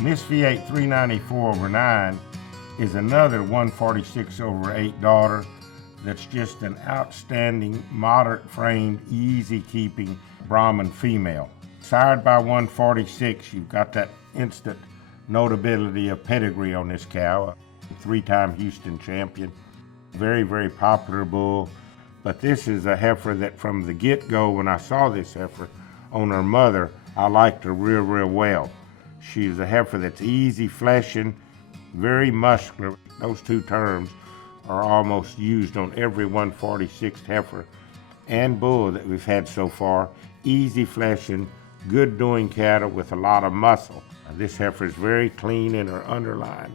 Miss V8 394/9 is another 146/8 daughter that's just an outstanding, moderate framed, easy keeping Brahman female. Sired by 146, you've got that instant notability of pedigree on this cow. Three-time Houston champion. Very, very popular bull. But this is a heifer that from the get-go, when I saw this heifer on her mother, I liked her real, real well. She's a heifer that's easy fleshing, very muscular. Those two terms are almost used on every 146 heifer and bull that we've had so far. Easy fleshing, good doing cattle with a lot of muscle. This heifer is very clean in her underline.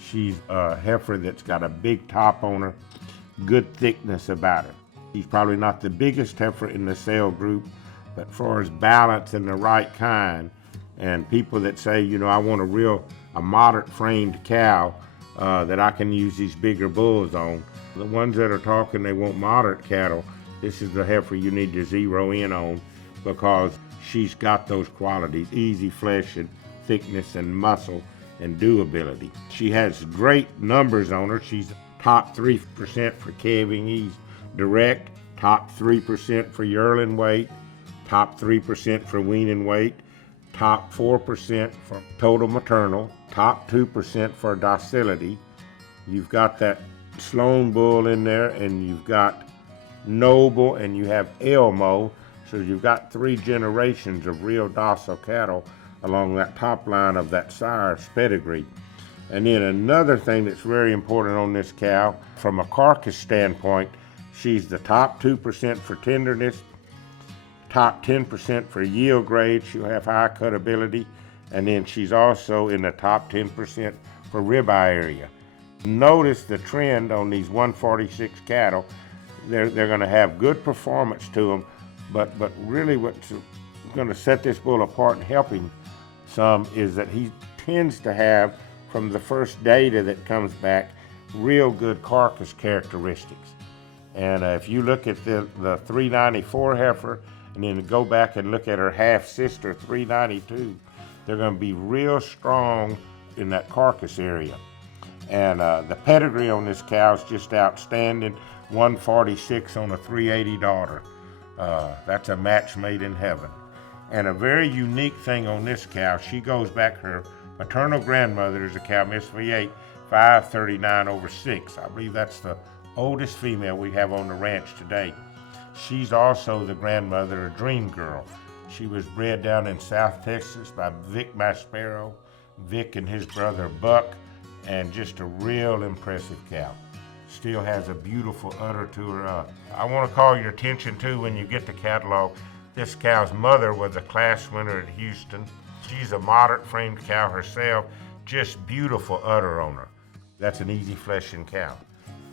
She's a heifer that's got a big top on her, good thickness about her. She's probably not the biggest heifer in the sale group, but as far as balance and the right kind, and people that say, you know, I want a moderate framed cow that I can use these bigger bulls on. The ones that are talking they want moderate cattle, this is the heifer you need to zero in on because she's got those qualities, easy flesh and thickness and muscle and doability. She has great numbers on her. She's top 3% for calving ease direct, top 3% for yearling weight, top 3% for weaning weight, top 4% for total maternal, top 2% for docility. You've got that Sloan bull in there, and you've got Noble, and you have Elmo. So you've got 3 generations of real docile cattle along that top line of that sire's pedigree. And then another thing that's very important on this cow, from a carcass standpoint, she's the top 2% for tenderness, top 10% for yield grade. She'll have high cutability, and then she's also in the top 10% for ribeye area. Notice the trend on these 146 cattle. They're going to have good performance to them, but really what's going to set this bull apart and help him some is that he tends to have, from the first data that comes back, real good carcass characteristics. And if you look at the 394 heifer and then go back and look at her half sister 392, they're going to be real strong in that carcass area. And the pedigree on this cow is just outstanding. 146 on a 380 daughter. That's a match made in heaven. And a very unique thing on this cow, she goes back, her maternal grandmother is a cow, Miss V8 539/6. I believe that's the oldest female we have on the ranch today. She's also the grandmother of Dream Girl. She was bred down in South Texas by Vic Maspero, Vic and his brother Buck, and just a real impressive cow. Still has a beautiful udder to her. I want to call your attention to, when you get the catalog, this cow's mother was a class winner at Houston. She's a moderate framed cow herself, just beautiful udder on her. That's an easy fleshing cow.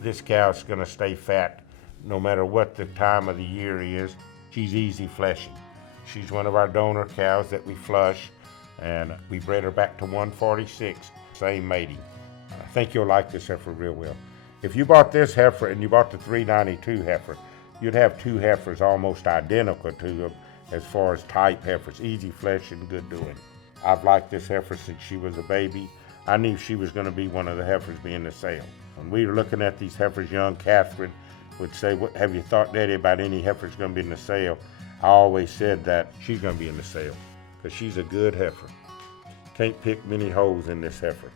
This cow's going to stay fat no matter what the time of the year is. She's easy fleshing. She's one of our donor cows that we flush, and we bred her back to 146, same mating. I think you'll like this heifer real well. If you bought this heifer and you bought the 392 heifer, you'd have 2 heifers almost identical to them as far as type heifers, easy flesh and good doing. I've liked this heifer since she was a baby. I knew she was going to be one of the heifers being the sale. When we were looking at these heifers, young Catherine would say, "What have you thought, Daddy, about any heifers going to be in the sale?" I always said that she's going to be in the sale because she's a good heifer. Can't pick many holes in this heifer.